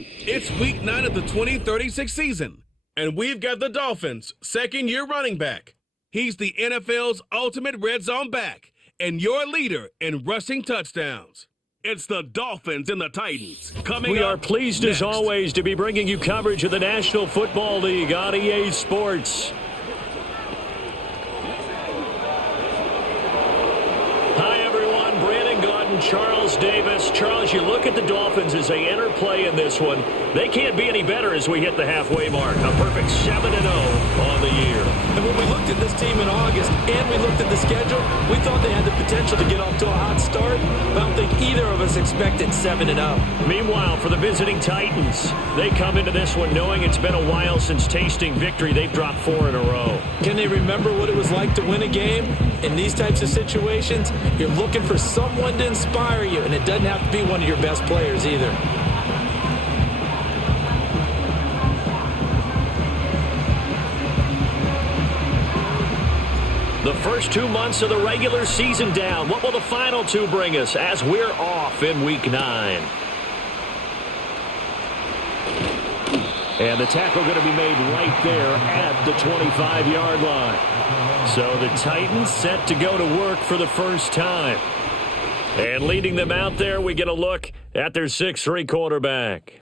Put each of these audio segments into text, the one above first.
It's week 9 of the 2036 season, and we've got the Dolphins' second-year running back. He's the NFL's ultimate red zone back and your leader in rushing touchdowns. It's the Dolphins and the Titans. We are pleased as always to be bringing you coverage of the National Football League on EA Sports. Hi everyone, Brandon Gaudin, Charles Davis. Charles, you look at the Dolphins as they enter play in this one. They can't be any better as we hit the halfway mark. A perfect 7-0 on the year. And when we looked at this team in August and we looked at the schedule, we thought they had the potential to get off to a hot start. But I don't think either of us expected 7-0. Meanwhile, for the visiting Titans, they come into this one knowing it's been a while since tasting victory. They've dropped 4 in a row. Can they remember what it was like to win a game? In these types of situations, you're looking for someone to inspire you, and it doesn't have to be one of your best players either. The first 2 months of the regular season down. What will the final 2 bring us as we're off in week 9? And the tackle going to be made right there at the 25-yard line. So the Titans set to go to work for the first time. And leading them out there, we get a look at their 6'3" quarterback.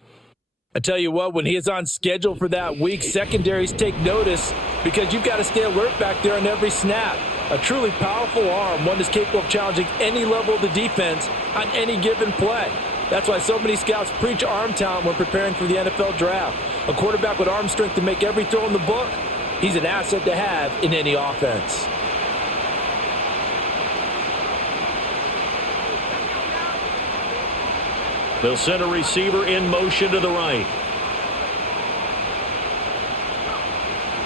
I tell you what, when he is on schedule for that week, secondaries take notice because you've got to stay alert back there on every snap. A truly powerful arm, one that's capable of challenging any level of the defense on any given play. That's why so many scouts preach arm talent when preparing for the NFL draft. A quarterback with arm strength to make every throw in the book, he's an asset to have in any offense. They'll send a receiver in motion to the right.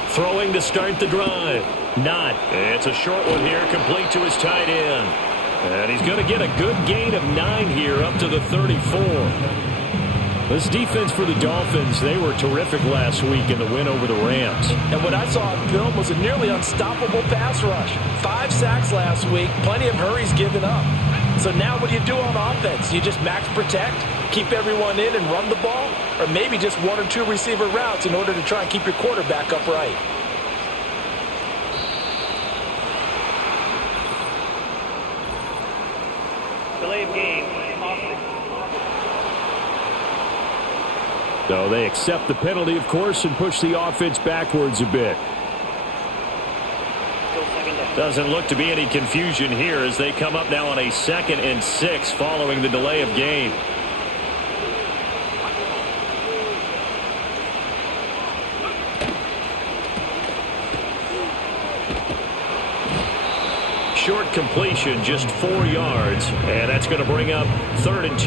Throwing to start the drive. Not. It's a short one here, complete to his tight end. And he's going to get a good gain of 9 here up to the 34. This defense for the Dolphins, they were terrific last week in the win over the Rams. And what I saw on film was a nearly unstoppable pass rush. 5 sacks last week, plenty of hurries given up. So now what do you do on offense? You just max protect, keep everyone in and run the ball, or maybe just 1 or 2 receiver routes in order to try and keep your quarterback upright. Delay of game. So they accept the penalty, of course, and push the offense backwards a bit. Doesn't look to be any confusion here as they come up now on a 2nd and 6 following the delay of game. Short completion, just 4 yards, and that's going to bring up 3rd and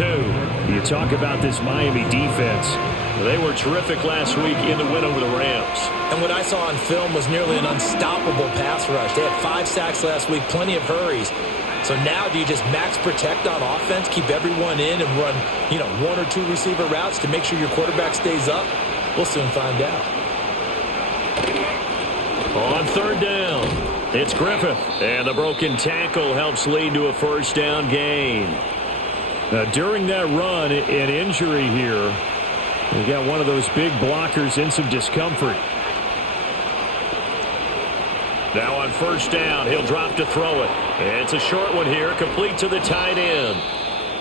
2. You talk about this Miami defense. They were terrific last week in the win over the Rams. And what I saw on film was nearly an unstoppable pass rush. They had 5 sacks last week, plenty of hurries. So now do you just max protect on offense, keep everyone in and run, 1 or 2 receiver routes to make sure your quarterback stays up? We'll soon find out. On 3rd down, it's Griffith. And the broken tackle helps lead to a 1st down gain. Now, during that run, an injury here. We got one of those big blockers in some discomfort. Now on 1st down, he'll drop to throw it. It's a short one here, complete to the tight end.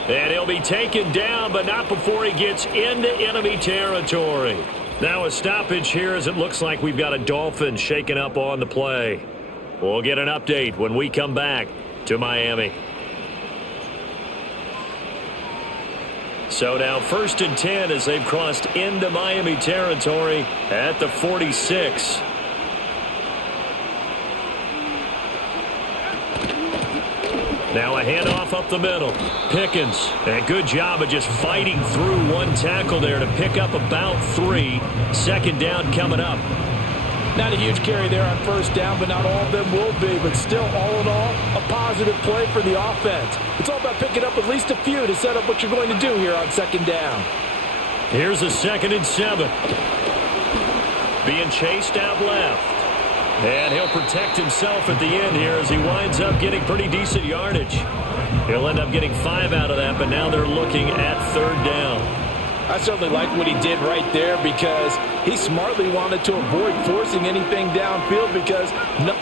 And he'll be taken down, but not before he gets into enemy territory. Now a stoppage here as it looks like we've got a Dolphin shaken up on the play. We'll get an update when we come back to Miami. So now 1st and 10 as they've crossed into Miami territory at the 46. Now a handoff up the middle. Pickens, a good job of just fighting through one tackle there to pick up about 3. 2nd down coming up. Not a huge carry there on 1st down, but not all of them will be. But still, all in all, a positive play for the offense. It's all about picking up at least a few to set up what you're going to do here on 2nd down. Here's a 2nd and 7. Being chased out left. And he'll protect himself at the end here as he winds up getting pretty decent yardage. He'll end up getting 5 out of that, but now they're looking at 3rd down. I certainly like what he did right there because he smartly wanted to avoid forcing anything downfield because no.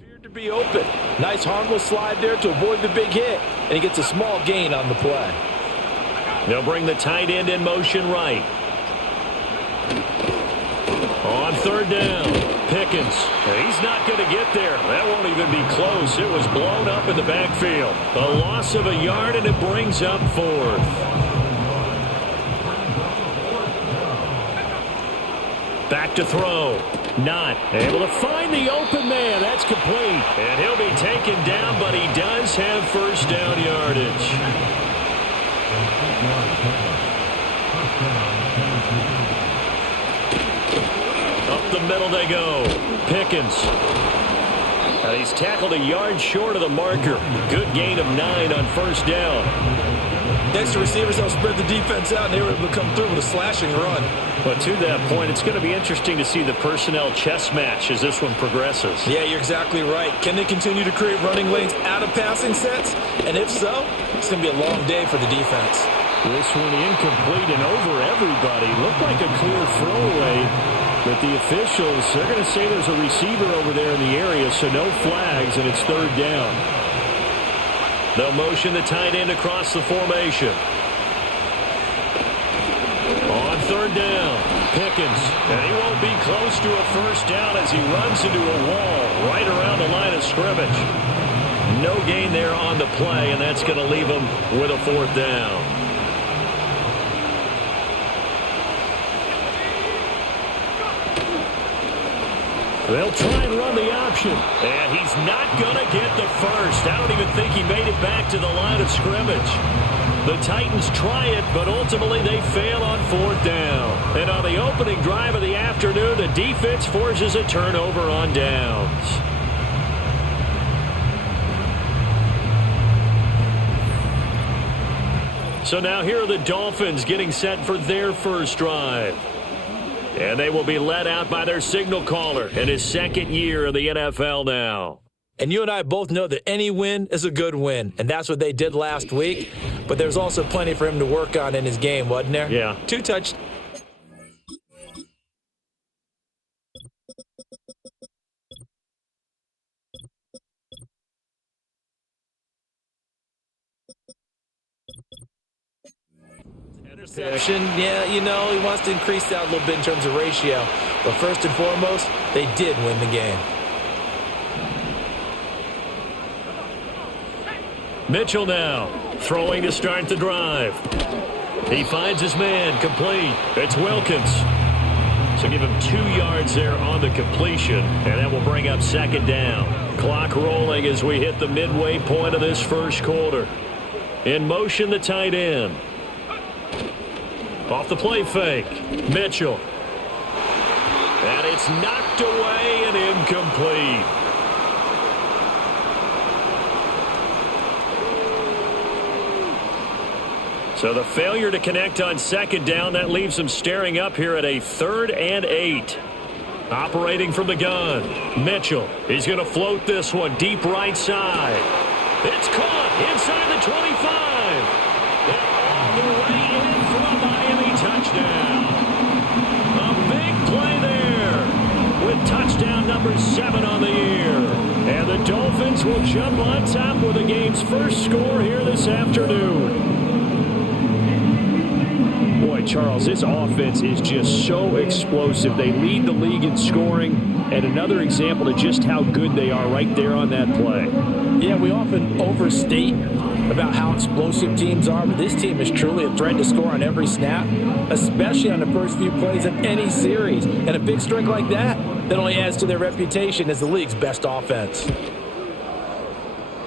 Appeared to be open. Nice harmless slide there to avoid the big hit, and he gets a small gain on the play. They'll bring the tight end in motion right. On third down, Pickens. He's not going to get there. That won't even be close. It was blown up in the backfield. A loss of a yard, and it brings up fourth. Back to throw. Not able to find the open man. That's complete. And he'll be taken down, but he does have first down yardage. Up the middle they go. Pickens. And he's tackled a yard short of the marker. Good gain of 9 on first down. Next to receivers, they'll spread the defense out, and they were able to come through with a slashing run. But to that point, it's going to be interesting to see the personnel chess match as this one progresses. Yeah, you're exactly right. Can they continue to create running lanes out of passing sets? And if so, it's going to be a long day for the defense. This one incomplete and over everybody. Looked like a clear throwaway. But the officials, they're going to say there's a receiver over there in the area, so no flags, and it's third down. They'll motion the tight end across the formation. On third down, Pickens. And he won't be close to a first down as he runs into a wall right around the line of scrimmage. No gain there on the play, and that's going to leave him with a fourth down. They'll try and run the option. And he's not going to get the first. I don't even think he made it back to the line of scrimmage. The Titans try it, but ultimately they fail on fourth down. And on the opening drive of the afternoon, the defense forces a turnover on downs. So now here are the Dolphins getting set for their first drive. And they will be led out by their signal caller in his second year in the NFL now. And you and I both know that any win is a good win, and that's what they did last week. But there's also plenty for him to work on in his game, wasn't there? Yeah. 2 touchdowns. Interception, yeah, you know, he wants to increase that a little bit in terms of ratio. But first and foremost, they did win the game. Mitchell now throwing to start the drive. He finds his man, complete. It's Wilkins. So give him 2 yards there on the completion, and that will bring up second down. Clock rolling as we hit the midway point of this first quarter. In motion, the tight end. Off the play fake, Mitchell. And it's knocked away and incomplete. So the failure to connect on second down, that leaves him staring up here at a 3rd and 8. Operating from the gun, Mitchell. He's going to float this one deep right side. It's caught inside the 25. They're all the way in for a Miami touchdown. A big play there with touchdown number 7 on the year. And the Dolphins will jump on top with the game's first score here this afternoon. Boy, Charles, this offense is just so explosive. They lead the league in scoring, and another example of just how good they are right there on that play. Yeah, we often overstate about how explosive teams are, but this team is truly a threat to score on every snap, especially on the first few plays of any series. And a big strike like that only adds to their reputation as the league's best offense.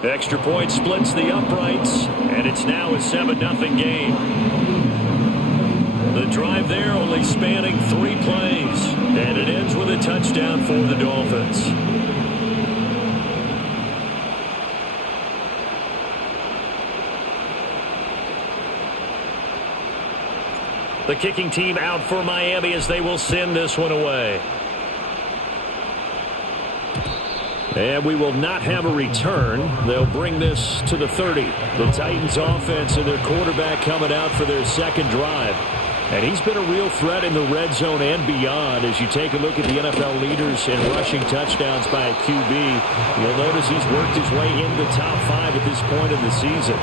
The extra point splits the uprights, and it's now a 7-0 game. The drive there only spanning 3 plays, and it ends with a touchdown for the Dolphins. The kicking team out for Miami as they will send this one away. And we will not have a return. They'll bring this to the 30. The Titans offense and their quarterback coming out for their second drive. And he's been a real threat in the red zone and beyond. As you take a look at the NFL leaders in rushing touchdowns by a QB, you'll notice he's worked his way into the top 5 at this point in the season.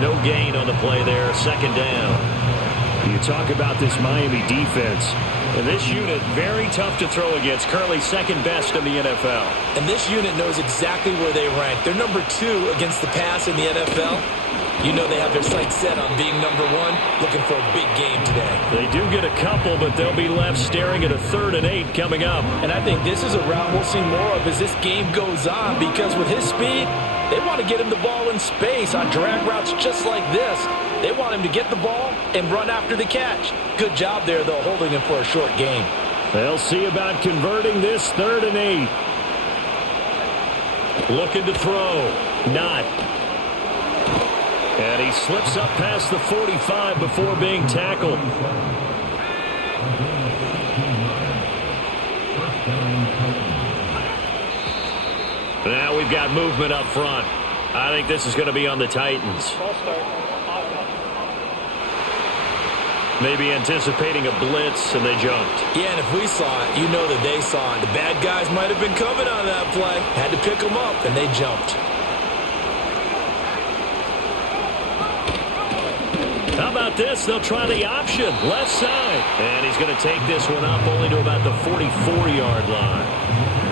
No gain on the play there, second down. You talk about this Miami defense. And this unit, very tough to throw against. Currently second best in the NFL. And this unit knows exactly where they rank. They're number 2 against the pass in the NFL. You know they have their sights set on being number 1, looking for a big game today. They do get a couple, but they'll be left staring at a 3rd and 8 coming up. And I think this is a route we'll see more of as this game goes on, because with his speed, they want to get him the ball in space on drag routes just like this. They want him to get the ball and run after the catch. Good job there, though, holding him for a short game. They'll see about converting this 3rd and 8. Looking to throw. Not. And he slips up past the 45 before being tackled. Now we've got movement up front. I think this is going to be on the Titans. Maybe anticipating a blitz, and they jumped. Yeah, and if we saw it, you know that they saw it. The bad guys might have been coming on that play. Had to pick them up, and they jumped. How about this? They'll try the option. Left side. And he's going to take this one up only to about the 44-yard line.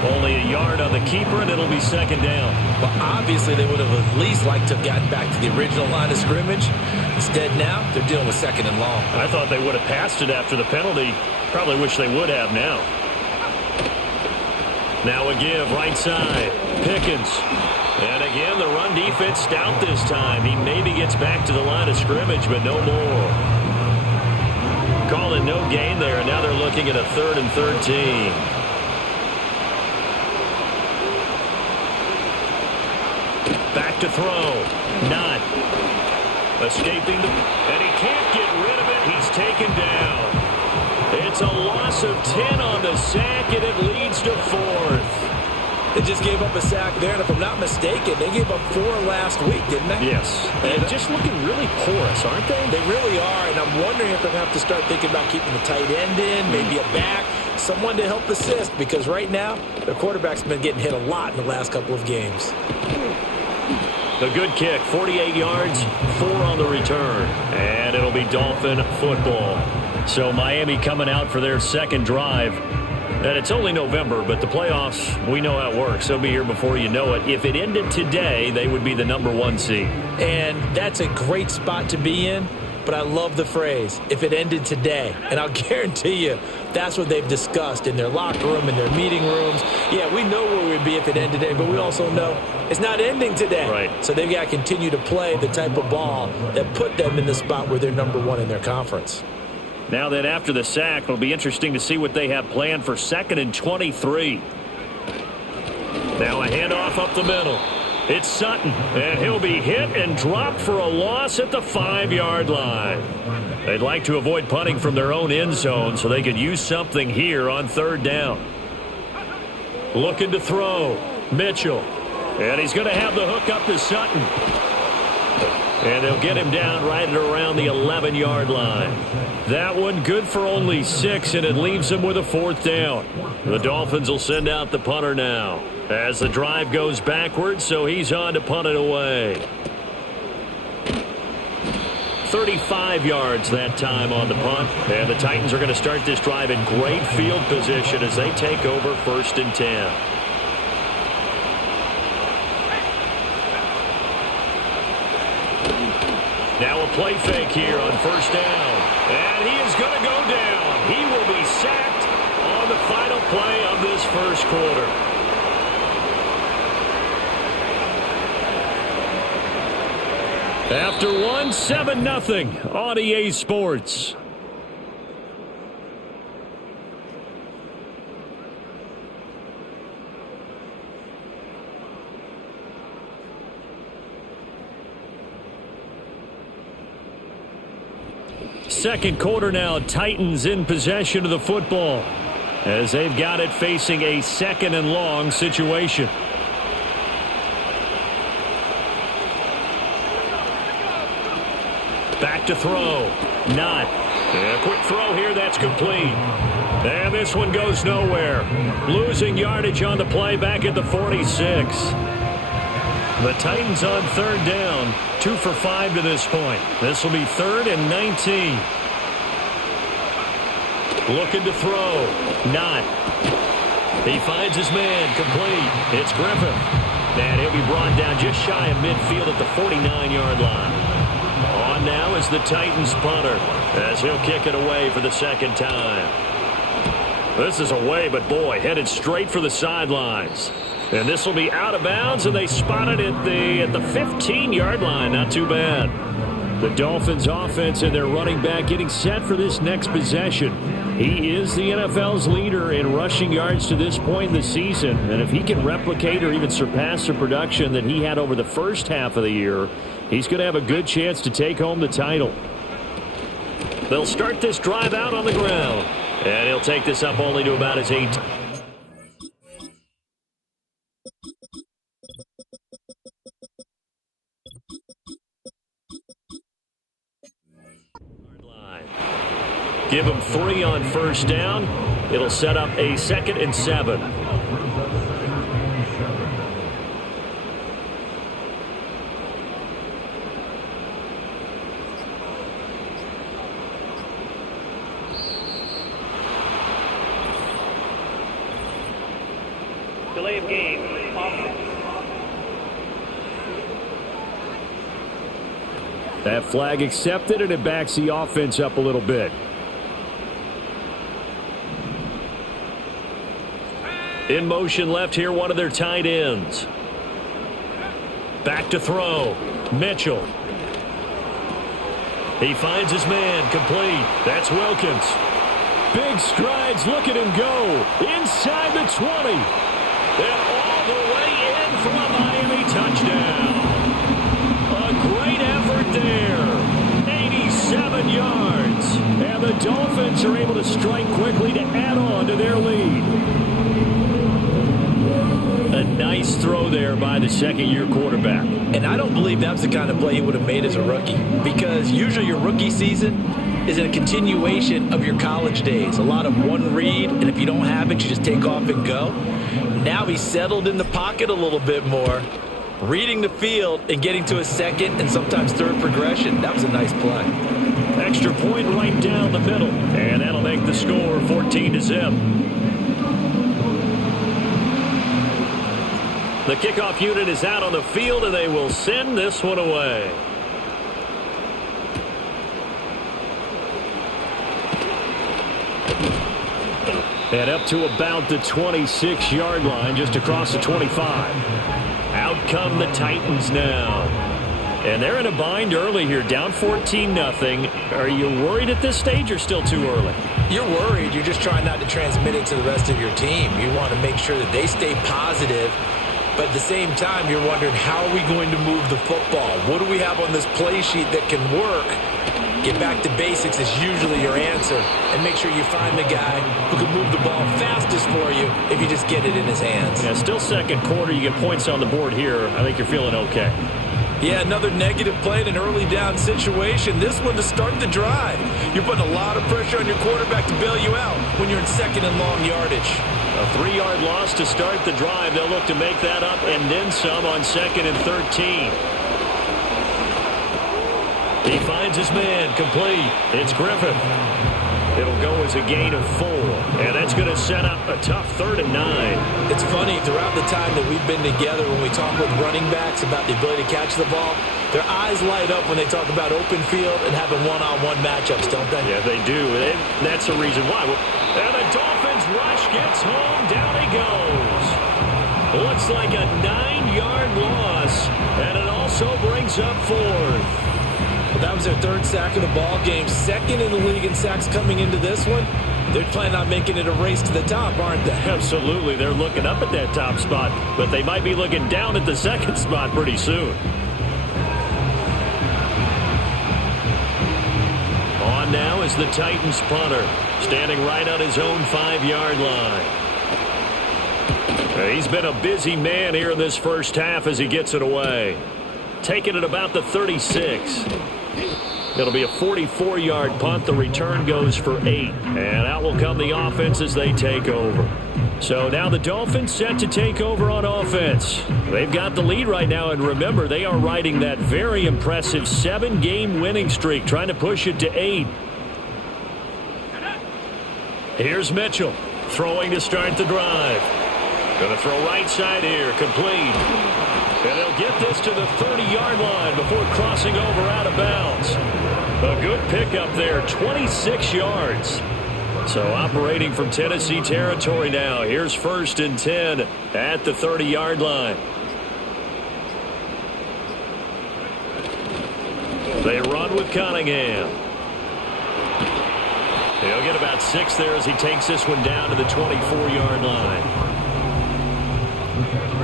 Only a yard on the keeper, and it'll be second down. Well, obviously, they would have at least liked to have gotten back to the original line of scrimmage. Instead, now, they're dealing with second and long. I thought they would have passed it after the penalty. Probably wish they would have now. Now a give, right side. Pickens. And again, the run defense stout this time. He maybe gets back to the line of scrimmage, but no more. Call it no gain there, and now they're looking at a 3rd and 13. Back to throw. Not. Escaping. And he can't get rid of it. He's taken down. It's a loss of 10 on the sack, and it leads to 4th. They just gave up a sack there, and if I'm not mistaken, they gave up 4 last week, didn't they? Yes. And just looking really porous, aren't they? They really are, and I'm wondering if they're going to have to start thinking about keeping the tight end in, maybe a back, someone to help assist, because right now, their quarterback's been getting hit a lot in the last couple of games. A good kick, 48 yards, 4 on the return, and it'll be Dolphin football. So Miami coming out for their second drive. And it's only November, but the playoffs, we know how it works. They'll be here before you know it. If it ended today, they would be the number 1 seed. And that's a great spot to be in, but I love the phrase, if it ended today. And I'll guarantee you, that's what they've discussed in their locker room, in their meeting rooms. Yeah, we know where we'd be if it ended today, but we also know it's not ending today. Right. So they've got to continue to play the type of ball that put them in the spot where they're number 1 in their conference. Now then, after the sack, it'll be interesting to see what they have planned for 2nd and 23. Now a handoff up the middle. It's Sutton, and he'll be hit and dropped for a loss at the 5-yard line. They'd like to avoid punting from their own end zone so they could use something here on 3rd down. Looking to throw. Mitchell. And he's going to have the hook up to Sutton. And they'll get him down right at around the 11-yard line. That one good for only 6, and it leaves them with a 4th down. The Dolphins will send out the punter now as the drive goes backwards, so he's on to punt it away. 35 yards that time on the punt. And the Titans are going to start this drive in great field position as they take over 1st and 10. Now a play fake here on 1st down. And he is going to go down. He will be sacked on the final play of this first quarter. After 7-0 on EA Sports. Second quarter now, Titans in possession of the football as they've got it facing a 2nd and long situation. back to throw. Not. A quick throw here, that's complete. And this one goes nowhere. Losing yardage on the play back at the 46. The Titans on third down, 2 for 5 to this point. This will be 3rd and 19. Looking to throw. Not. He finds his man, complete. It's Griffith. And he'll be brought down just shy of midfield at the 49-yard line. On now is the Titans punter as he'll kick it away for the second time. This is away, but boy, headed straight for the sidelines. And this will be out of bounds, and they spot it at the 15-yard line. Not too bad. The Dolphins offense and their running back getting set for this next possession. He is the NFL's leader in rushing yards to this point in the season. And if he can replicate or even surpass the production that he had over the first half of the year, he's going to have a good chance to take home the title. They'll start this drive out on the ground. And he'll take this up only to about his 8. Give him 3 on first down. It'll set up a 2nd and 7. Delay of game. That flag accepted, and it backs the offense up a little bit. In motion left here, one of their tight ends. Back to throw. Mitchell. He finds his man, complete. That's Wilkins. Big strides, look at him go. Inside the 20. And all the way in for a Miami touchdown. A great effort there. 87 yards. And the Dolphins are able to strike quickly to add on to their lead. A nice throw there by the second-year quarterback. And I don't believe that was the kind of play he would have made as a rookie, because usually your rookie season is a continuation of your college days. A lot of one read, and if you don't have it, you just take off and go. Now he's settled in the pocket a little bit more, reading the field and getting to a second and sometimes third progression. That was a nice play. Extra point right down the middle, and that'll make the score 14-0. The kickoff unit is out on the field, and they will send this one away. And up to about the 26-yard line, just across the 25. Out come the Titans now. And they're in a bind early here, down 14-0. Are you worried at this stage or still too early? You're worried. You're just trying not to transmit it to the rest of your team. You want to make sure that they stay positive. But at the same time, you're wondering, how are we going to move the football? What do we have on this play sheet that can work? Get back to basics is usually your answer. And make sure you find the guy who can move the ball fastest for you if you just get it in his hands. Yeah, still second quarter. You get points on the board here. I think you're feeling okay. Yeah, another negative play in an early down situation. This one to start the drive. You're putting a lot of pressure on your quarterback to bail you out when you're in second and long yardage. A 3-yard loss to start the drive. They'll look to make that up and then some on 2nd and 13. He finds his man, complete. It's Griffith. It'll go as a gain of 4, and that's going to set up a tough 3rd and 9. It's funny, throughout the time that we've been together, when we talk with running backs about the ability to catch the ball, their eyes light up when they talk about open field and having one-on-one matchups, don't they? Yeah, they do. And that's the reason why. And the Dolphins rush gets home. Down he goes. Looks like a 9-yard loss, and it also brings up 4th. That was their 3rd sack of the ball game. 2nd in the league in sacks coming into this one. They're planning on making it a race to the top, aren't they? Absolutely. They're looking up at that top spot, but they might be looking down at the 2nd spot pretty soon. On now is the Titans punter, standing right on his own 5-yard line. He's been a busy man here in this first half as he gets it away. Taking it about the 36. It'll be a 44-yard punt. The return goes for 8. And out will come the offense as they take over. So now the Dolphins set to take over on offense. They've got the lead right now, and remember, they are riding that very impressive 7-game winning streak, trying to push it to 8. Here's Mitchell, throwing to start the drive. Going to throw right side here, complete. And they'll get this to the 30-yard line before crossing over out of bounds. A good pickup there, 26 yards. So operating from Tennessee territory now. Here's 1st and 10 at the 30-yard line. They run with Cunningham. He'll get about 6 there as he takes this one down to the 24-yard line.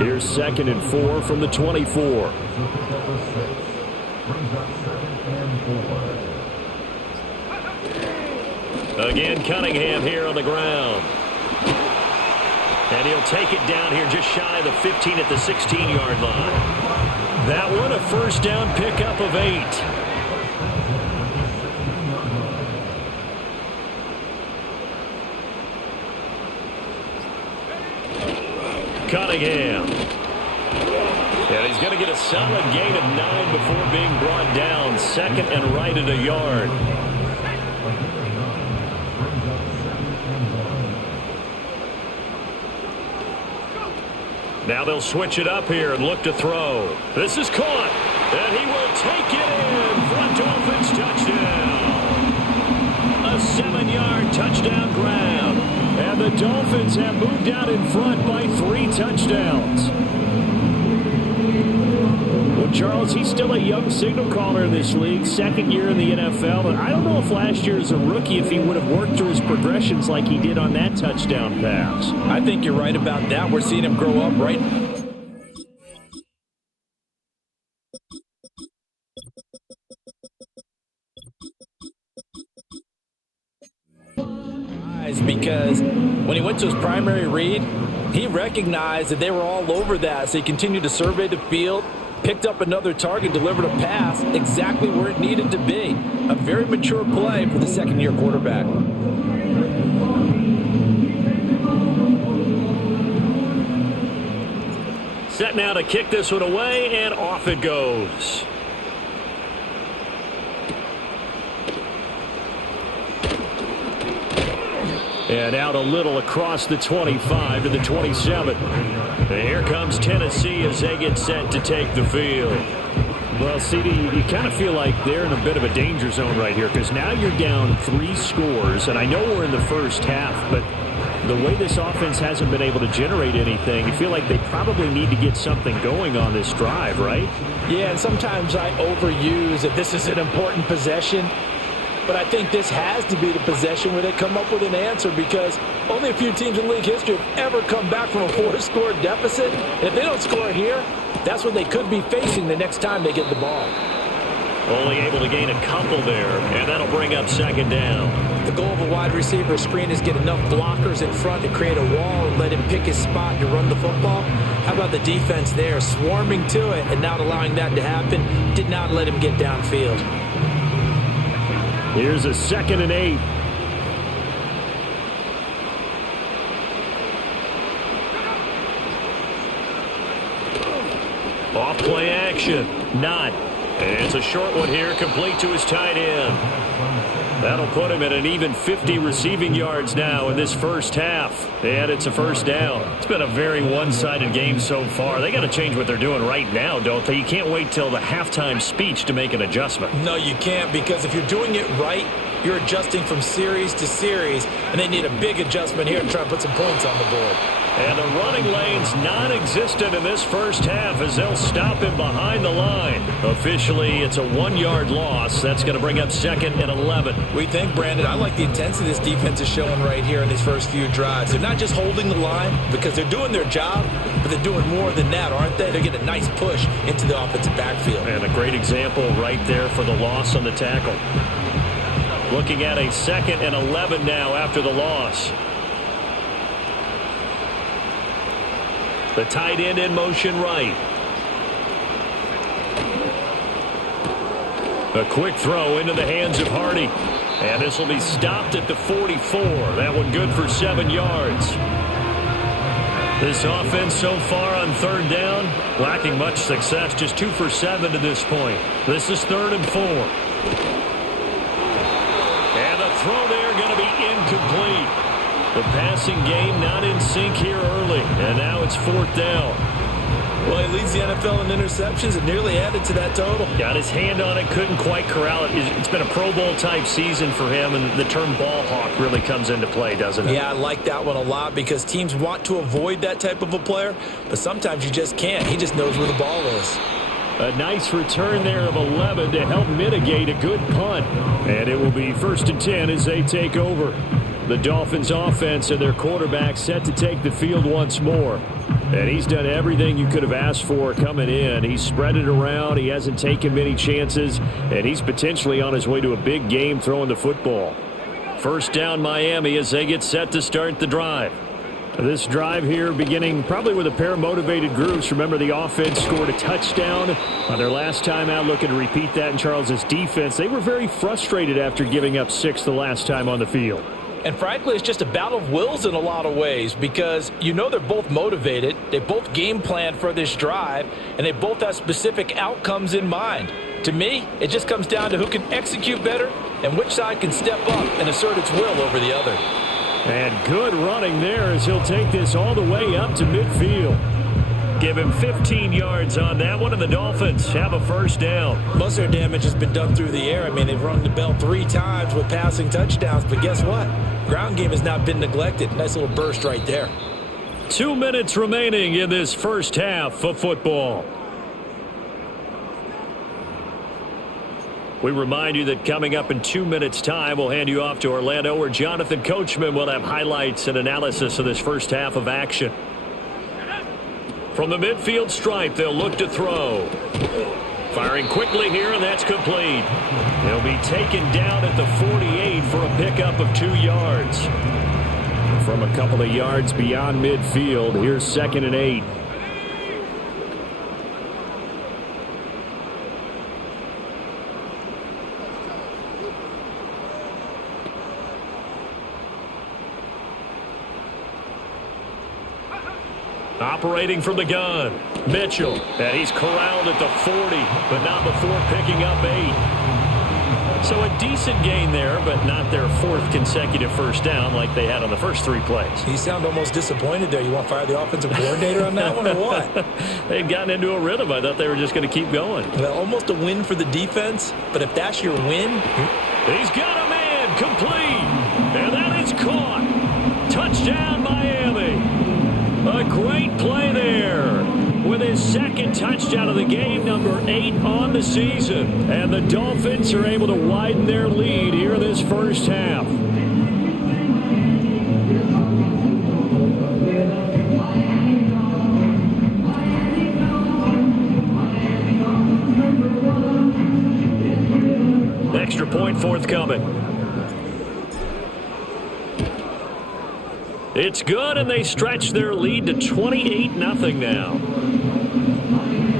Here's 2nd and 4 from the 24. Again, Cunningham here on the ground. And he'll take it down here just shy of the 15 at the 16-yard line. That one a 1st down pickup of 8. Cunningham. And he's going to get a solid gain of 9 before being brought down. 2nd and right at a yard. Now they'll switch it up here and look to throw. This is caught. And he will take it in for a Dolphins touchdown. A 7-yard touchdown grab. And the Dolphins have moved out in front by 3 touchdowns. Well, Charles, he's still a young signal caller in this league, 2nd year in the NFL. And I don't know if last year as a rookie, if he would have worked through his progressions like he did on that touchdown pass. I think you're right about that. We're seeing him grow up right. Because when he went to his primary read, he recognized that they were all over that. So he continued to survey the field, picked up another target, delivered a pass exactly where it needed to be. A very mature play for the 2nd-year quarterback. Set now to kick this one away, and off it goes. And out a little across the 25 to the 27. And here comes Tennessee as they get set to take the field. Well, CD, you kind of feel like they're in a bit of a danger zone right here because now you're down 3 scores. And I know we're in the first half, but the way this offense hasn't been able to generate anything, you feel like they probably need to get something going on this drive, right? Yeah, and sometimes I overuse that this is an important possession. But I think this has to be the possession where they come up with an answer because only a few teams in league history have ever come back from a 4-score deficit. And if they don't score here, that's what they could be facing the next time they get the ball. Only able to gain a couple there, and that'll bring up 2nd down. The goal of a wide receiver screen is get enough blockers in front to create a wall and let him pick his spot to run the football. How about the defense there, swarming to it and not allowing that to happen? Did not let him get downfield. Here's a 2nd and 8. Off play action. Not. And it's a short one here, complete to his tight end. That'll put him at an even 50 receiving yards now in this first half. And it's a 1st down. It's been a very one-sided game so far. They got to change what they're doing right now, don't they? You can't wait till the halftime speech to make an adjustment. No, you can't, because if you're doing it right, you're adjusting from series to series, and they need a big adjustment here to try to put some points on the board. And the running lane's non-existent in this first half as they'll stop him behind the line. Officially, it's a 1-yard loss. That's going to bring up 2nd and 11. We think, Brandon, I like the intensity this defense is showing right here in these first few drives. They're not just holding the line because they're doing their job, but they're doing more than that, aren't they? They're getting a nice push into the offensive backfield. And a great example right there for the loss on the tackle. Looking at a 2nd and 11 now after the loss. The tight end in motion right. A quick throw into the hands of Hardy. And this will be stopped at the 44. That one good for 7 yards. This offense so far on third down, lacking much success, just 2 for 7 to this point. This is 3rd and 4. And the throw there going to be incomplete. The passing game not in sync here early, and now it's 4th down. Well, he leads the NFL in interceptions and nearly added to that total. Got his hand on it, couldn't quite corral it. It's been a Pro Bowl-type season for him, and the term ball hawk really comes into play, doesn't it? Yeah, I like that one a lot because teams want to avoid that type of a player, but sometimes you just can't. He just knows where the ball is. A nice return there of 11 to help mitigate a good punt. And it will be 1st and 10 as they take over. The Dolphins offense and their quarterback set to take the field once more. And he's done everything you could have asked for coming in. He's spread it around. He hasn't taken many chances. And he's potentially on his way to a big game throwing the football. 1st down Miami as they get set to start the drive. This drive here beginning probably with a pair of motivated groups. Remember, the offense scored a touchdown on their last time out. Looking to repeat that in Charles's defense. They were very frustrated after giving up 6 the last time on the field. And frankly, it's just a battle of wills in a lot of ways because you know they're both motivated, they both game plan for this drive, and they both have specific outcomes in mind. To me, it just comes down to who can execute better and which side can step up and assert its will over the other. And good running there as he'll take this all the way up to midfield. Give him 15 yards on that one, and the Dolphins have a 1st down. Most of their damage has been done through the air. I mean, they've rung the bell 3 times with passing touchdowns, but guess what? Ground game has not been neglected. Nice little burst right there. 2 minutes remaining in this first half of football. We remind you that coming up in 2 minutes' time, we'll hand you off to Orlando, where Jonathan Coachman will have highlights and analysis of this first half of action. From the midfield stripe, they'll look to throw. Firing quickly here, and that's complete. He'll be taken down at the 48 for a pickup of 2 yards. From a couple of yards beyond midfield, here's 2nd and 8. Operating from the gun, Mitchell, and he's corralled at the 40, but not before picking up 8. So a decent gain there, but not their 4th consecutive 1st down like they had on the first 3 plays. You sound almost disappointed there. You want to fire the offensive coordinator on that one or what? They'd gotten into a rhythm. I thought they were just going to keep going. Well, almost a win for the defense, but if that's your win. He's got a man complete, and that is caught. Touchdown, Miami. A great play there with his 2nd touchdown of the game, number 8 on the season. And the Dolphins are able to widen their lead here this first half. Extra point forthcoming. It's good, and they stretch their lead to 28-0 now.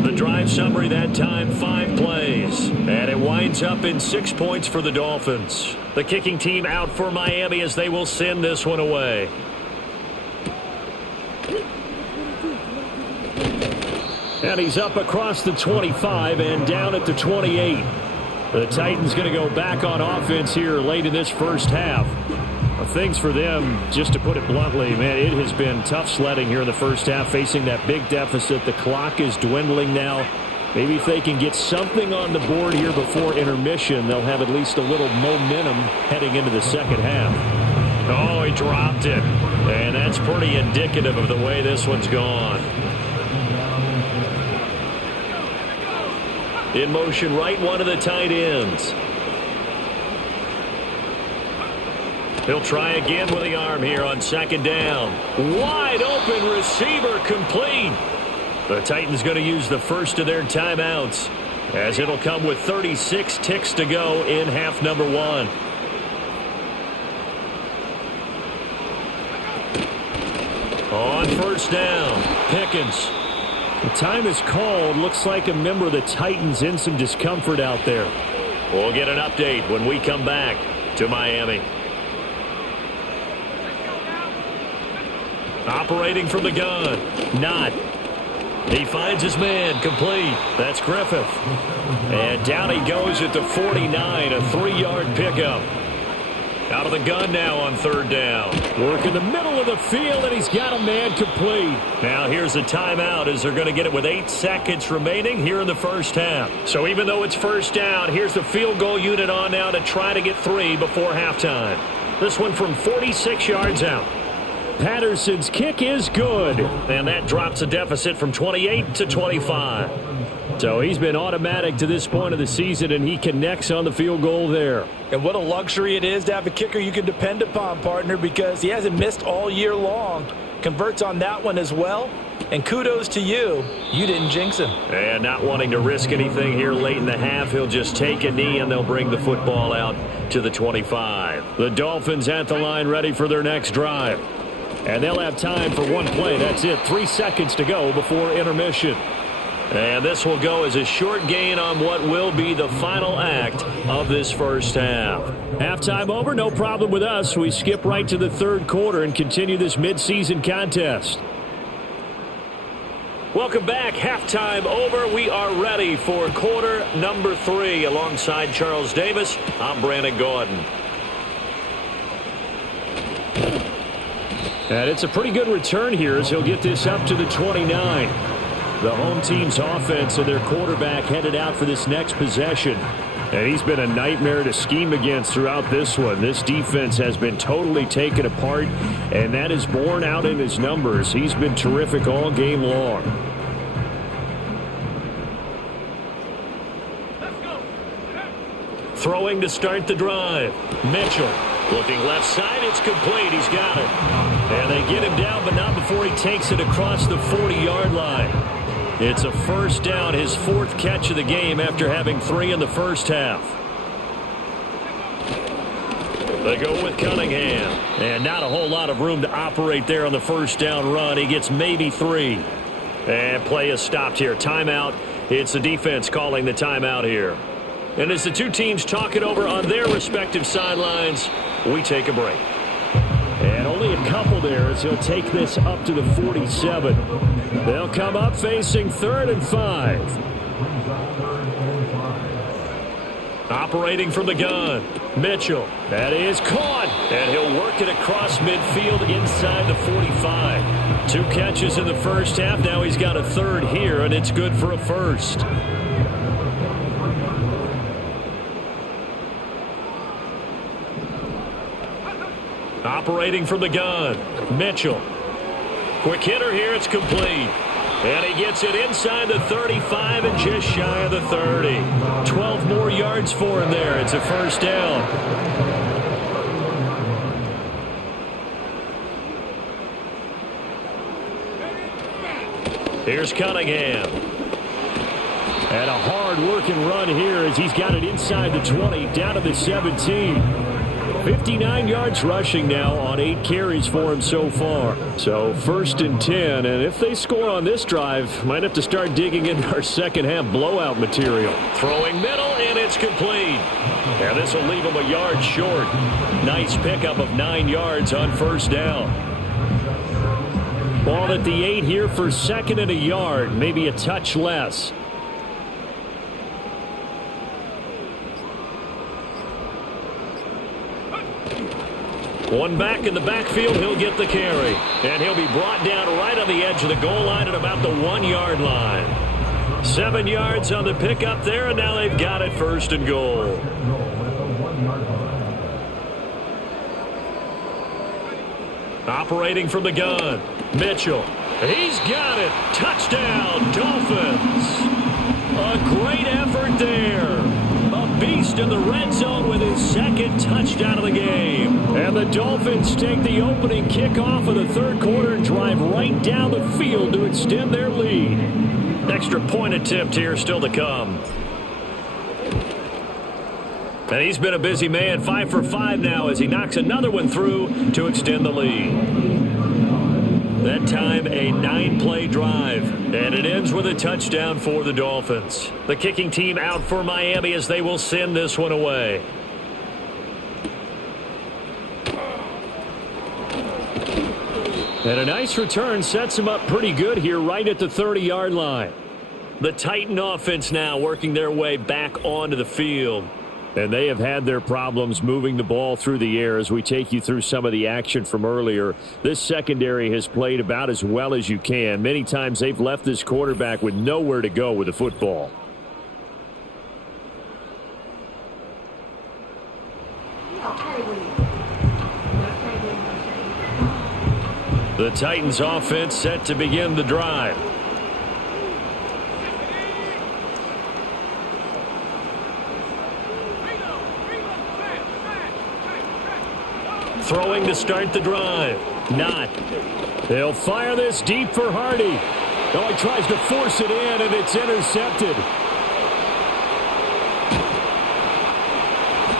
The drive summary that time, 5 plays. And it winds up in 6 points for the Dolphins. The kicking team out for Miami as they will send this one away. And he's up across the 25 and down at the 28. The Titans going to go back on offense here late in this first half. Things for them, just to put it bluntly, man, it has been tough sledding here in the first half, facing that big deficit. The clock is dwindling now. Maybe if they can get something on the board here before intermission, they'll have at least a little momentum heading into the second half. Oh, he dropped it. And that's pretty indicative of the way this one's gone. In motion, right one of the tight ends. He'll try again with the arm here on 2nd down. Wide open receiver complete. The Titans going to use the first of their timeouts as it'll come with 36 ticks to go in half number 1. On 1st down, Pickens. The time is called. Looks like a member of the Titans in some discomfort out there. We'll get an update when we come back to Miami. Operating from the gun. Not. He finds his man. Complete. That's Griffith. And down he goes at the 49. A 3-yard pickup. Out of the gun now on third down. Work in the middle of the field, and he's got a man complete. Now here's a timeout as they're going to get it with 8 seconds remaining here in the first half. So even though it's first down, here's the field goal unit on now to try to get 3 before halftime. This one from 46 yards out. Patterson's kick is good. And that drops the deficit from 28 to 25. So he's been automatic to this point of the season, and he connects on the field goal there. And what a luxury it is to have a kicker you can depend upon, partner, because he hasn't missed all year long. Converts on that one as well. And kudos to you. You didn't jinx him. And not wanting to risk anything here late in the half, he'll just take a knee, and they'll bring the football out to the 25. The Dolphins at the line ready for their next drive. And they'll have time for one play. That's it. 3 seconds to go before intermission. And this will go as a short gain on what will be the final act of this first half. Halftime over, no problem with us. We skip right to the third quarter and continue this midseason contest. Welcome back. Halftime over. We are ready for quarter number 3. Alongside Charles Davis, I'm Brandon Gordon. And it's a pretty good return here as he'll get this up to the 29. The home team's offense and their quarterback headed out for this next possession. And he's been a nightmare to scheme against throughout this one. This defense has been totally taken apart, and that is borne out in his numbers. He's been terrific all game long. Throwing to start the drive. Mitchell looking left side. It's complete. He's got it. And they get him down, but not before he takes it across the 40-yard line. It's a first down, his 4th catch of the game after having 3 in the first half. They go with Cunningham. And not a whole lot of room to operate there on the first down run. He gets maybe 3. And play is stopped here. Timeout. It's the defense calling the timeout here. And as the two teams talk it over on their respective sidelines, we take a break. And only a couple there as he'll take this up to the 47. They'll come up facing 3rd and 5. Operating from the gun. Mitchell. That is caught. And he'll work it across midfield inside the 45. 2 catches in the first half. Now he's got a 3rd here, and it's good for a 1st. Operating from the gun. Mitchell. Quick hitter here. It's complete. And he gets it inside the 35 and just shy of the 30. 12 more yards for him there. It's a first down. Here's Cunningham. And a hard-working run here as he's got it inside the 20, down to the 17. 59 yards rushing now on 8 carries for him so far. So 1st and 10, and if they score on this drive, might have to start digging into our second half blowout material. Throwing middle, and it's complete. And this will leave him a yard short. Nice pickup of 9 yards on first down. Ball at the 8 here for 2nd and a yard, maybe a touch less. One back in the backfield, he'll get the carry. And he'll be brought down right on the edge of the goal line at about the 1-yard line. 7 yards on the pickup there, and now they've got it 1st and goal. Operating from the gun. Mitchell. He's got it. Touchdown, Dolphins. A great effort there. A beast in the red zone with his 2nd touchdown of the game. And the Dolphins take the opening kickoff of the 3rd quarter and drive right down the field to extend their lead. Extra point attempt here still to come. And he's been a busy man, 5 for 5 now as he knocks another one through to extend the lead. That time a 9-play drive, and it ends with a touchdown for the Dolphins. The kicking team out for Miami as they will send this one away. And a nice return sets him up pretty good here right at the 30-yard line. The Titan offense now working their way back onto the field. And they have had their problems moving the ball through the air as we take you through some of the action from earlier. This secondary has played about as well as you can. Many times they've left this quarterback with nowhere to go with the football. The Titans offense set to begin the drive. Throwing to start the drive. Not. They'll fire this deep for Hardy. Oh, he tries to force it in, and it's intercepted.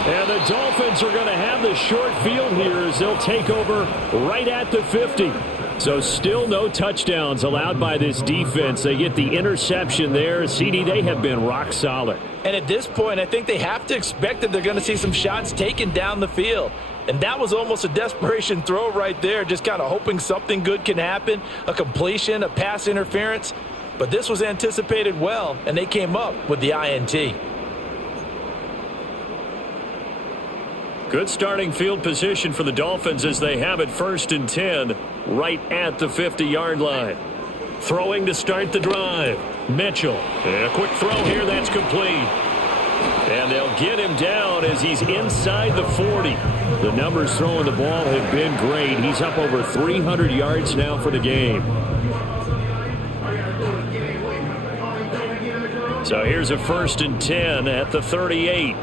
And the Dolphins are going to have the short field here as they'll take over right at the 50. So still no touchdowns allowed by this defense. They get the interception there. CD, they have been rock solid. And at this point, I think they have to expect that they're going to see some shots taken down the field. And that was almost a desperation throw right there, just kind of hoping something good can happen, a completion, a pass interference. But this was anticipated well, and they came up with the INT. Good starting field position for the Dolphins as they have it 1st and 10 right at the 50-yard line. Throwing to start the drive. Mitchell. And a quick throw here. That's complete. And they'll get him down as he's inside the 40. The numbers throwing the ball have been great. He's up over 300 yards now for the game. So here's a 1st and 10 at the 38.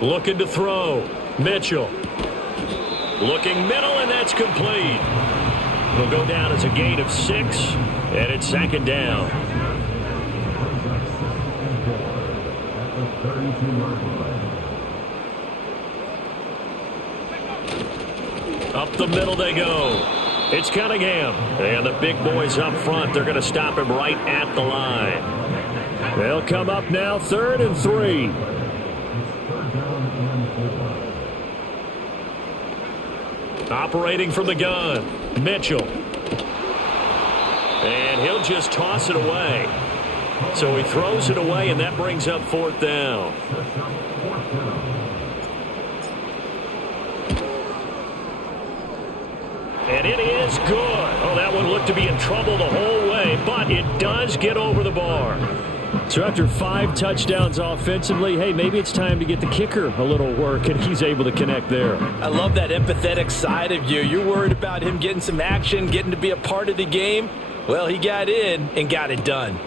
Looking to throw. Mitchell. Looking middle, and that's complete. It'll go down as a gain of 6, and it's 2nd down. Up the middle they go. It's Cunningham. And the big boys up front, they're going to stop him right at the line. They'll come up now 3rd and 3. Operating from the gun. Mitchell. And he'll just toss it away. So he throws it away, and that brings up 4th down. And it is good. Oh, that one looked to be in trouble the whole way, but it does get over the bar. So after 5 touchdowns offensively, hey, maybe it's time to get the kicker a little work, and he's able to connect there. I love that empathetic side of you. You're worried about him getting some action, getting to be a part of the game. Well, he got in and got it done.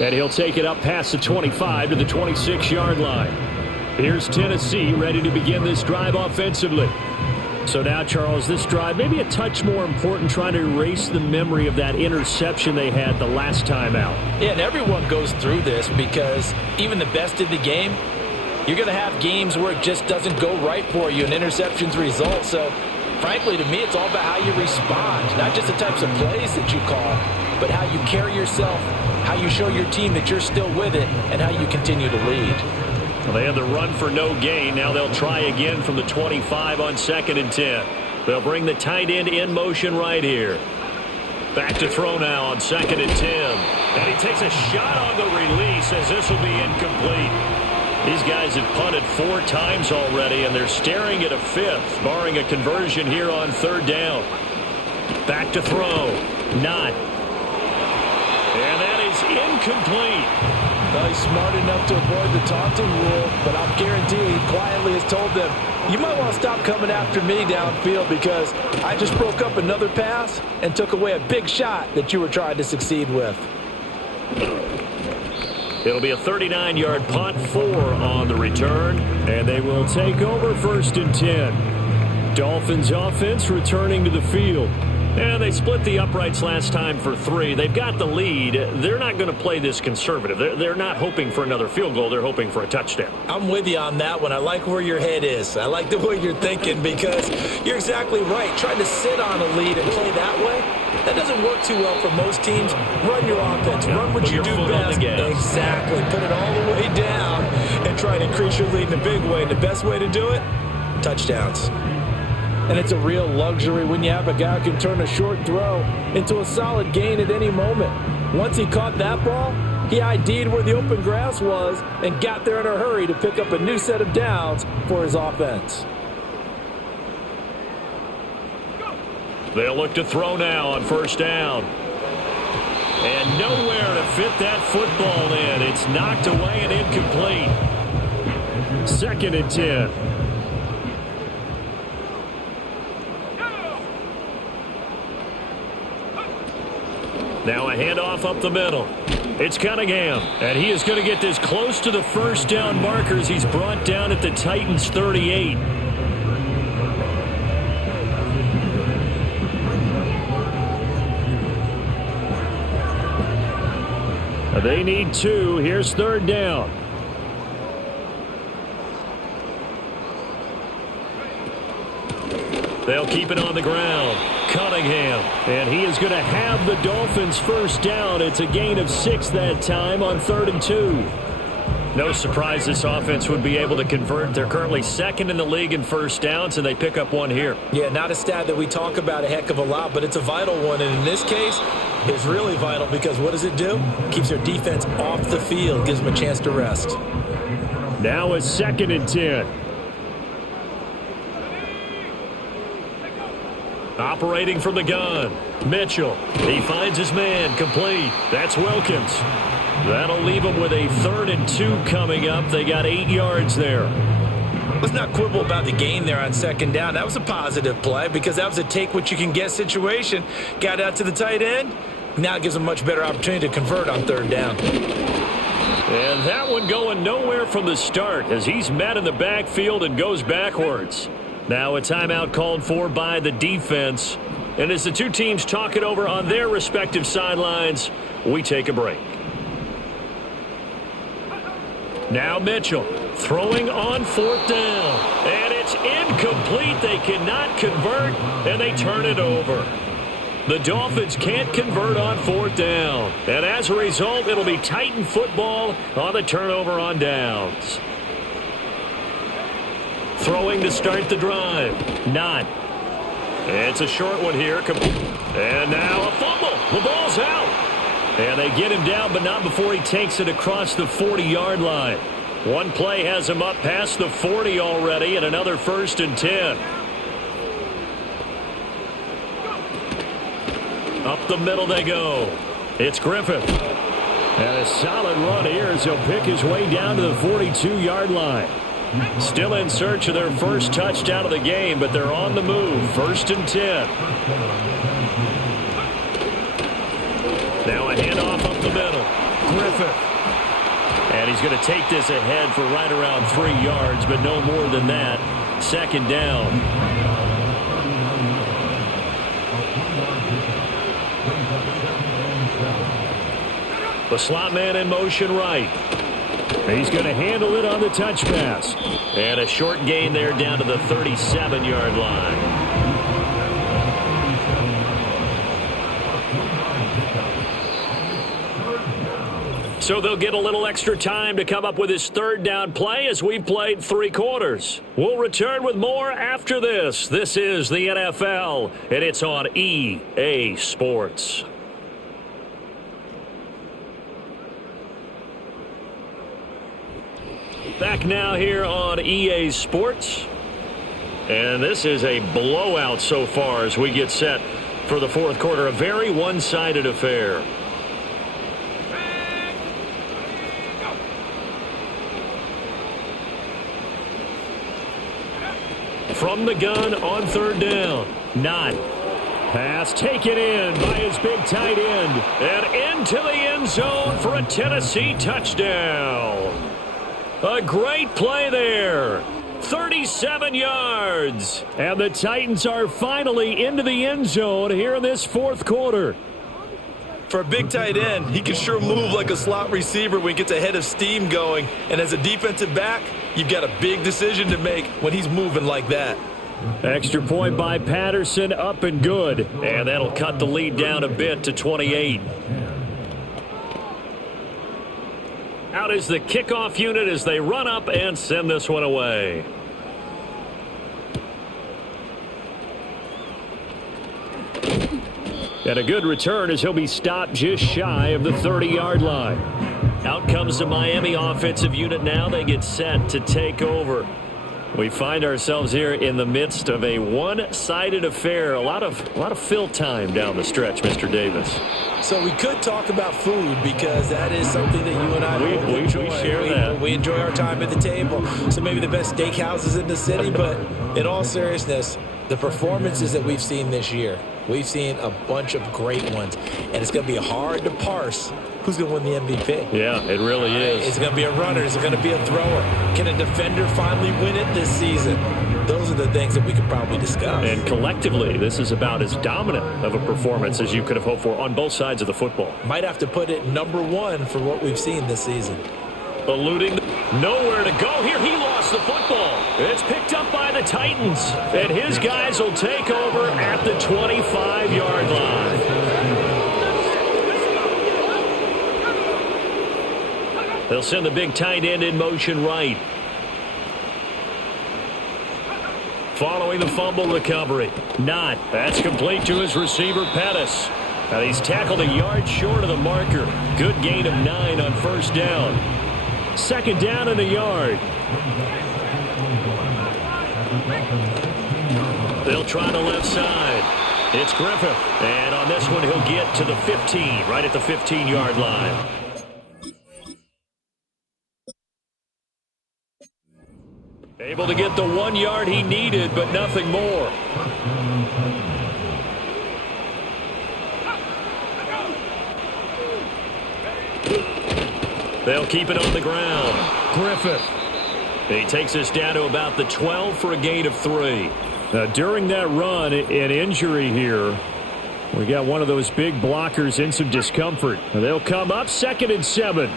And he'll take it up past the 25 to the 26-yard line. Here's Tennessee ready to begin this drive offensively. So now, Charles, this drive maybe a touch more important, trying to erase the memory of that interception they had the last time out. Yeah, and everyone goes through this because even the best in the game, you're going to have games where it just doesn't go right for you and interceptions result. So, frankly, to me, it's all about how you respond, not just the types of plays that you call, but how you carry yourself, how you show your team that you're still with it, and how you continue to lead. Well, they had the run for no gain. Now they'll try again from the 25 on 2nd and 10. They'll bring the tight end in motion right here. Back to throw now on 2nd and 10. And he takes a shot on the release as this will be incomplete. These guys have punted 4 times already, and they're staring at a 5th, barring a conversion here on 3rd down. Back to throw. Not. And that is incomplete. Well, he's smart enough to avoid the taunting rule, but I'll guarantee he quietly has told them, you might want to stop coming after me downfield because I just broke up another pass and took away a big shot that you were trying to succeed with. It'll be a 39-yard punt, 4 on the return, and they will take over 1st and 10. Dolphins offense returning to the field. And they split the uprights last time for 3. They've got the lead. They're not going to play this conservative. They're not hoping for another field goal. They're hoping for a touchdown. I'm with you on that one. I like where your head is. I like the way you're thinking because you're exactly right. Trying to sit on a lead and play that way, that doesn't work too well for most teams. Run your offense. Run what you do best. Exactly. Put it all the way down and try to increase your lead in a big way. And the best way to do it, touchdowns. And it's a real luxury when you have a guy who can turn a short throw into a solid gain at any moment. Once he caught that ball, he ID'd where the open grass was and got there in a hurry to pick up a new set of downs for his offense. They'll look to throw now on first down. And nowhere to fit that football in. It's knocked away and incomplete. 2nd and 10. Now a handoff up the middle. It's Cunningham, and he is going to get this close to the first down markers. He's brought down at the Titans' 38. They need 2. Here's 3rd down. They'll keep it on the ground. Cunningham, and he is going to have the Dolphins first down. It's a gain of 6 that time on 3rd and 2. No surprise this offense would be able to convert. They're currently 2nd in the league in first downs, and they pick up 1 here. Yeah, not a stat that we talk about a heck of a lot, but it's a vital one. And in this case, it's really vital because what does it do? Keeps their defense off the field, gives them a chance to rest. Now it's 2nd and 10. Operating from the gun, Mitchell. He finds his man, complete. That's Wilkins. That'll leave him with a 3rd and 2 coming up. They got 8 yards there. Let's not quibble about the gain there on 2nd down. That was a positive play because that was a take-what-you-can-get situation. Got out to the tight end. Now it gives them a much better opportunity to convert on 3rd down. And that one going nowhere from the start as he's met in the backfield and goes backwards. Now a timeout called for by the defense. And as the two teams talk it over on their respective sidelines, we take a break. Now Mitchell throwing on 4th down. And it's incomplete. They cannot convert, and they turn it over. The Dolphins can't convert on 4th down. And as a result, it'll be Titan football on the turnover on downs. Throwing to start the drive. Not. It's a short one here. And now a fumble. The ball's out. And they get him down, but not before he takes it across the 40-yard line. One play has him up past the 40 already, and another 1st and 10. Up the middle they go. It's Griffith. And a solid run here as he'll pick his way down to the 42-yard line. Still in search of their first touchdown of the game, but they're on the move. 1st and 10. Now a handoff up the middle. Griffith. And he's going to take this ahead for right around 3 yards, but no more than that. 2nd down. The slot man in motion right. He's going to handle it on the touch pass. And a short gain there down to the 37-yard line. So they'll get a little extra time to come up with his 3rd down play as we've played 3 quarters. We'll return with more after this. This is the NFL, and it's on EA Sports. Back now here on EA Sports. And this is a blowout so far as we get set for the 4th quarter. A very one-sided affair. From the gun on 3rd down. Not. Pass taken in by his big tight end. And into the end zone for a Tennessee touchdown. A great play there. 37 yards. And the Titans are finally into the end zone here in this fourth quarter. For a big tight end, he can sure move like a slot receiver when he gets a head of steam going. And as a defensive back, you've got a big decision to make when he's moving like that. Extra point by Patterson, up and good. And that'll cut the lead down a bit to 28. Out is the kickoff unit as they run up and send this one away. And a good return as he'll be stopped just shy of the 30-yard line. Out comes the Miami offensive unit now. They get set to take over. We find ourselves here in the midst of a one-sided affair. A lot of fill time down the stretch, Mr. Davis. So we could talk about food because that is something that you and I enjoy. We share that. We enjoy our time at the table. So maybe the best steakhouses in the city, but in all seriousness, the performances that we've seen this year, we've seen a bunch of great ones, and it's going to be hard to parse who's going to win the MVP. Yeah, it really is. Is it going to be a runner? Is it going to be a thrower? Can a defender finally win it this season? Those are the things that we could probably discuss. And collectively, this is about as dominant of a performance as you could have hoped for on both sides of the football. Might have to put it number one for what we've seen this season. Eluding, nowhere to go here. He lost the football. It's picked up by the Titans, and his guys will take over at the 25-yard line. They'll send the big tight end in motion right. Following the fumble recovery. Not. That's complete to his receiver, Pettis. Now he's tackled a yard short of the marker. Good gain of 9 on first down. Second down and a yard. They'll try the left side. It's Griffith. And on this one, he'll get to the 15, right at the 15-yard line. Able to get the 1 yard he needed, but nothing more. They'll keep it on the ground. Griffith. He takes us down to about the 12 for a gain of 3. During that run, an injury here. We got one of those big blockers in some discomfort. They'll come up 2nd and 7.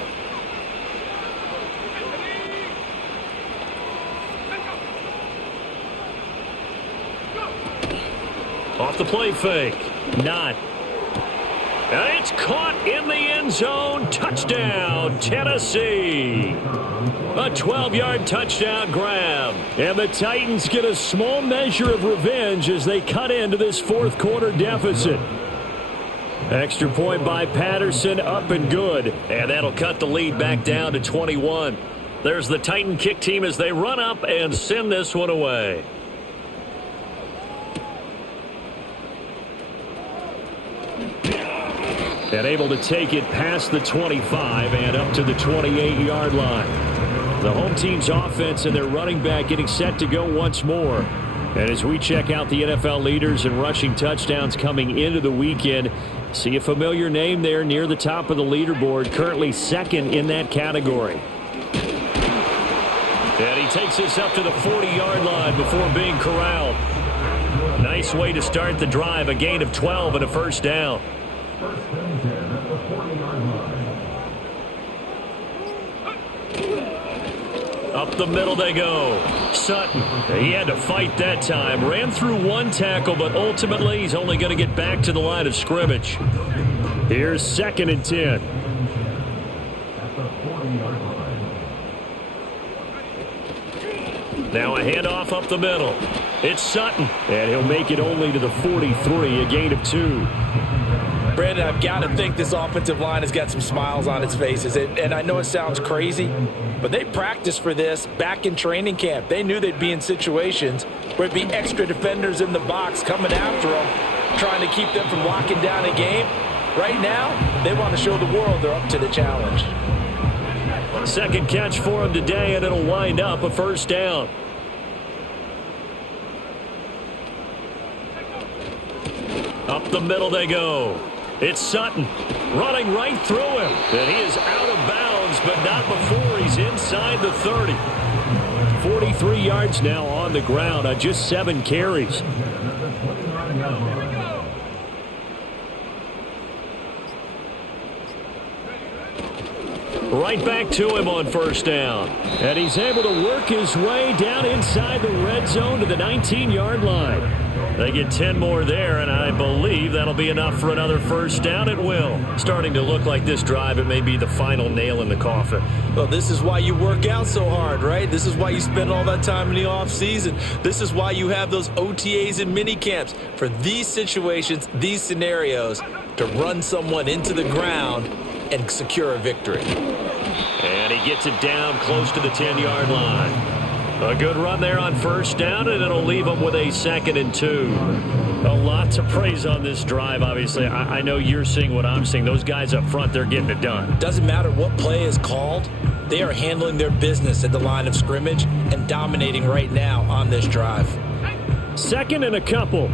Off the play fake. Not. And it's caught in the end zone. Touchdown, Tennessee. A 12-yard touchdown grab. And the Titans get a small measure of revenge as they cut into this fourth quarter deficit. Extra point by Patterson, up and good. And that'll cut the lead back down to 21. There's the Titan kick team as they run up and send this one away. And able to take it past the 25 and up to the 28-yard line. The home team's offense and their running back getting set to go once more. And as we check out the NFL leaders and rushing touchdowns coming into the weekend, see a familiar name there near the top of the leaderboard, currently 2nd in that category. And he takes this up to the 40-yard line before being corralled. Nice way to start the drive, a gain of 12 and a first down. Up the middle they go. Sutton, he had to fight that time. Ran through one tackle, but ultimately he's only going to get back to the line of scrimmage. Here's 2nd and 10. Now a handoff up the middle. It's Sutton, and he'll make it only to the 43, a gain of 2. Brandon, I've got to think this offensive line has got some smiles on its faces. And I know it sounds crazy, but they practiced for this back in training camp. They knew they'd be in situations where it'd be extra defenders in the box coming after them, trying to keep them from locking down a game. Right now, they want to show the world they're up to the challenge. Second catch for him today, and it'll wind up a first down. Up the middle they go. It's Sutton running right through him. And he is out of bounds yards, but not before he's inside the 30. 43 yards now on the ground on just 7 carries. Right back to him on first down. And he's able to work his way down inside the red zone to the 19-yard line. They get 10 more there, and I believe that'll be enough for another first down. It will. Starting to look like this drive, it may be the final nail in the coffin. Well, this is why you work out so hard, right? This is why you spend all that time in the offseason. This is why you have those OTAs and mini camps for these situations, these scenarios, to run someone into the ground and secure a victory. And he gets it down close to the 10-yard line. A good run there on first down, and it'll leave them with a 2nd and 2. A lot to praise on this drive, obviously. I know you're seeing what I'm seeing. Those guys up front, they're getting it done. Doesn't matter what play is called. They are handling their business at the line of scrimmage and dominating right now on this drive. 2nd and a couple.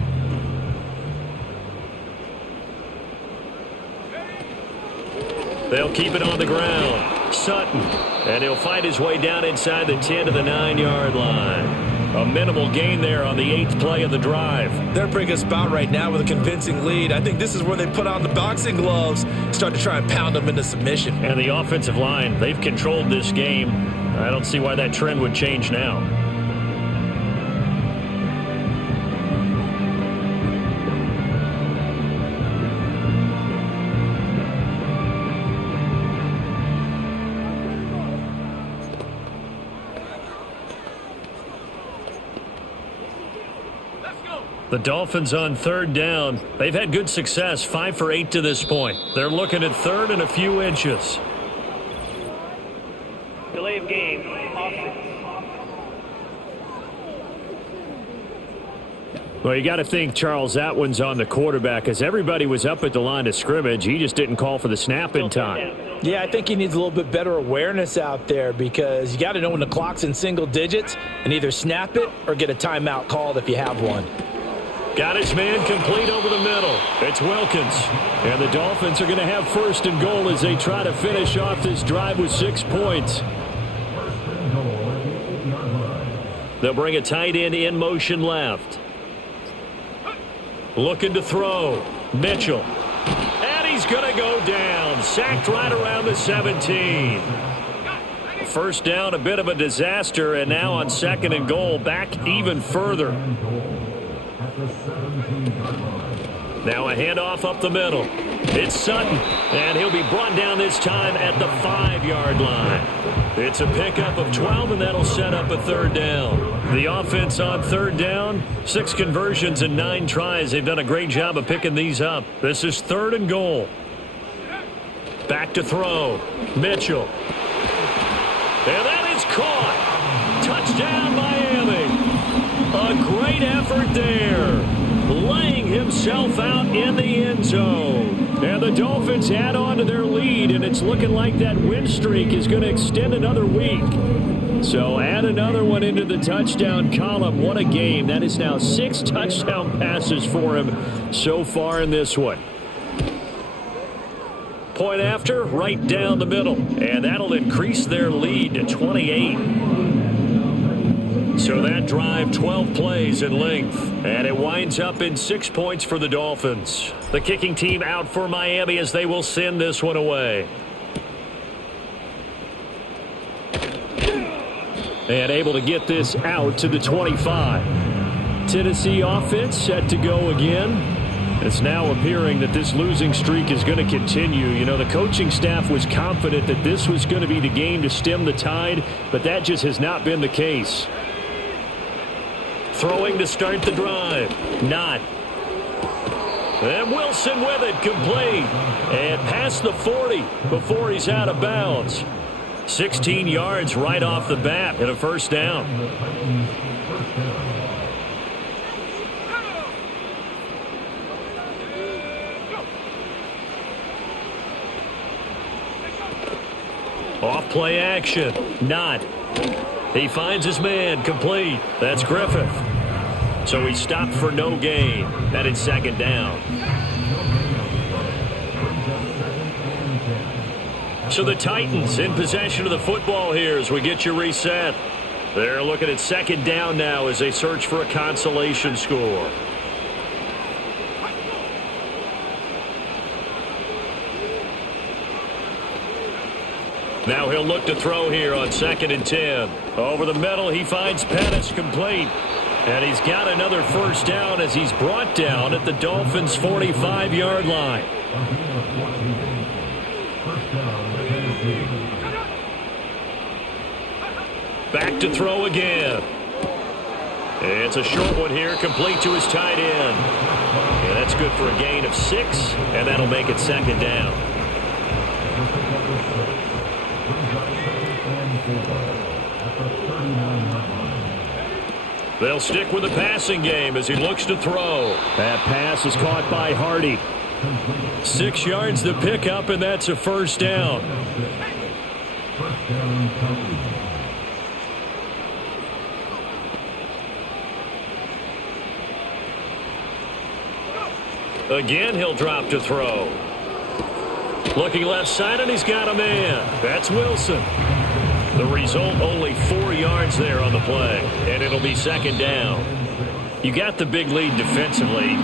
They'll keep it on the ground. Sutton. And he'll fight his way down inside the 10 to the 9-yard line. A minimal gain there on the 8th play of the drive. They're bringing a spot right now with a convincing lead. I think this is where they put on the boxing gloves, start to try and pound them into submission. And the offensive line, they've controlled this game. I don't see why that trend would change now. The Dolphins on 3rd down. They've had good success, 5 for 8 to this point. They're looking at 3rd and a few inches. Delay of game, offense. Well, you got to think, Charles, that one's on the quarterback, as everybody was up at the line of scrimmage. He just didn't call for the snap in time. Yeah, I think he needs a little bit better awareness out there, because you got to know when the clock's in single digits and either snap it or get a timeout called if you have one. Got his man complete over the middle. It's Wilkins. And the Dolphins are going to have 1st and goal as they try to finish off this drive with 6 points. They'll bring a tight end in motion left. Looking to throw. Mitchell. And he's going to go down. Sacked right around the 17. First down, a bit of a disaster, and now on 2nd and goal, back even further. Now a handoff up the middle. It's Sutton, and he'll be brought down this time at the 5-yard line. It's a pickup of 12, and that'll set up a 3rd down. The offense on 3rd down, 6 conversions and 9 tries. They've done a great job of picking these up. This is 3rd and goal. Back to throw. Mitchell. And that is caught. Touchdown, Miami. A great effort there. Laying himself out in the end zone. And the Dolphins add on to their lead, and it's looking like that win streak is going to extend another week. So add another one into the touchdown column. What a game. That is now 6 touchdown passes for him so far in this one. Point after, right down the middle. And that'll increase their lead to 28. So that drive, 12 plays in length. And it winds up in 6 points for the Dolphins. The kicking team out for Miami as they will send this one away. And able to get this out to the 25. Tennessee offense set to go again. It's now appearing that this losing streak is going to continue. You know, the coaching staff was confident that this was going to be the game to stem the tide, but that just has not been the case. Throwing to start the drive. Not. And Wilson with it, complete. And past the 40 before he's out of bounds. 16 yards right off the bat and a first down. Off play action. Not. He finds his man, complete. That's Griffith. So he stopped for no gain. That is 2nd down. So the Titans in possession of the football here as we get you reset. They're looking at second down now as they search for a consolation score. Now he'll look to throw here on 2nd and 10. Over the middle, he finds Pettis complete. And he's got another first down as he's brought down at the Dolphins' 45-yard line. Back to throw again. It's a short one here, complete to his tight end. And that's good for a gain of 6, and that'll make it second down. They'll stick with the passing game as he looks to throw. That pass is caught by Hardy. 6 yards to pick up, and that's a first down. Again, he'll drop to throw. Looking left side, and he's got a man. That's Wilson. The result, only 4 yards there on the play, and it'll be second down. You got the big lead defensively,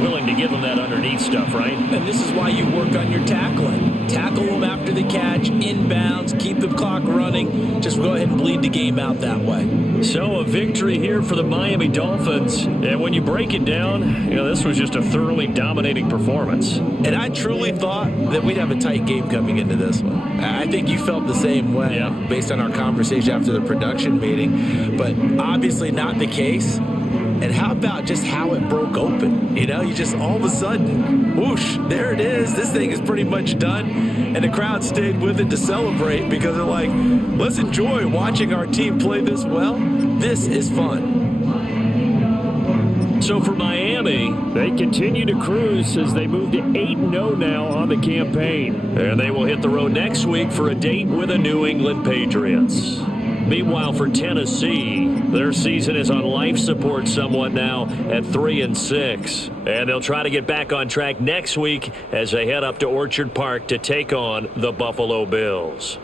willing to give them that underneath stuff, right? And this is why you work on your tackling. Tackle them after the catch, inbounds, keep the clock running. Just go ahead and bleed the game out that way. So a victory here for the Miami Dolphins. And when you break it down, this was just a thoroughly dominating performance. And I truly thought that we'd have a tight game coming into this one. I think you felt the same way based on our conversation after the production meeting. But obviously not the case. And how about just how it broke open? You just all of a sudden, whoosh, there it is. This thing is pretty much done. And the crowd stayed with it to celebrate because they're like, let's enjoy watching our team play this well. This is fun. So for Miami, they continue to cruise as they move to 8-0 now on the campaign. And they will hit the road next week for a date with the New England Patriots. Meanwhile, for Tennessee, their season is on life support somewhat now at 3-6. And they'll try to get back on track next week as they head up to Orchard Park to take on the Buffalo Bills.